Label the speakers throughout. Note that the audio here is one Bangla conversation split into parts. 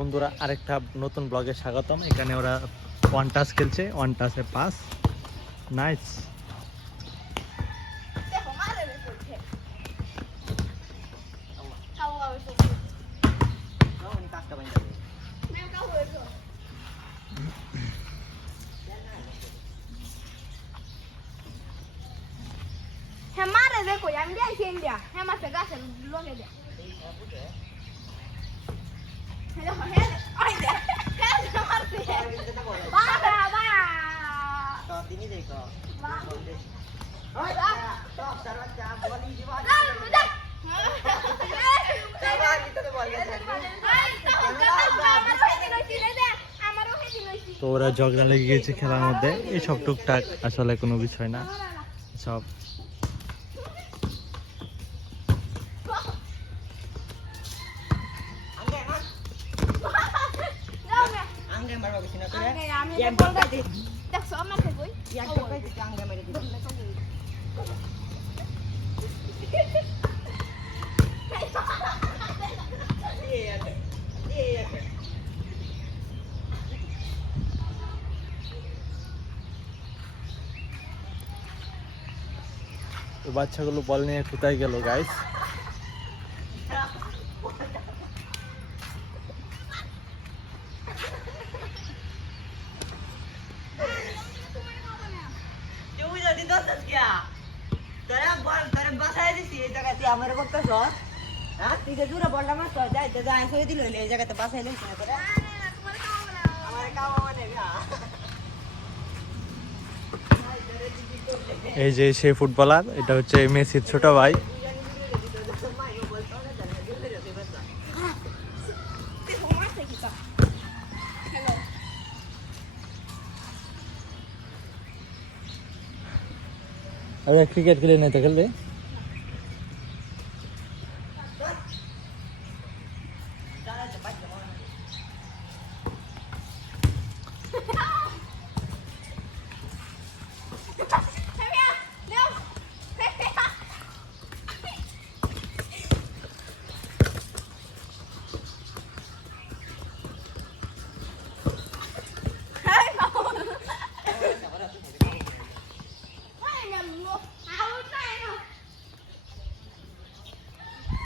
Speaker 1: বন্ধুরা, আরেকটা নতুন ব্লগে স্বাগতম। এখানে ওরা ওয়ান টাস খেলছে ওয়ান টাসে পাস নাইস
Speaker 2: হ্যাঁ মারে দেখো, আমি দেখি হ্যাঁ মাসে গাছের লোকে দেয়
Speaker 1: তো ওরা ঝগড়া লেগে গেছে খেলার মধ্যে। এইসব টুকটাক আসলে কোনো বিষয় না। সব
Speaker 2: দেখছ আমার কই
Speaker 1: তো বাচ্চাগুলো বল নিয়ে কোথায় গেল গাইস
Speaker 3: এই হ্যাঁ তুই যে দূরে বললাম এই জায়গাতে না
Speaker 1: এই যে সেই ফুটবলার, এটা হচ্ছে মেসির ছোট ভাই। আরে ক্রিকেট খেলে নাই তো খেলবে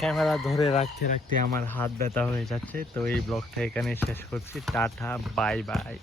Speaker 1: ক্যামেরা ধরে রাখতে রাখতে আমার হাত ব্যথা হয়ে যাচ্ছে, তো এই ব্লগটা এখানে শেষ করছি। Tata, bye bye.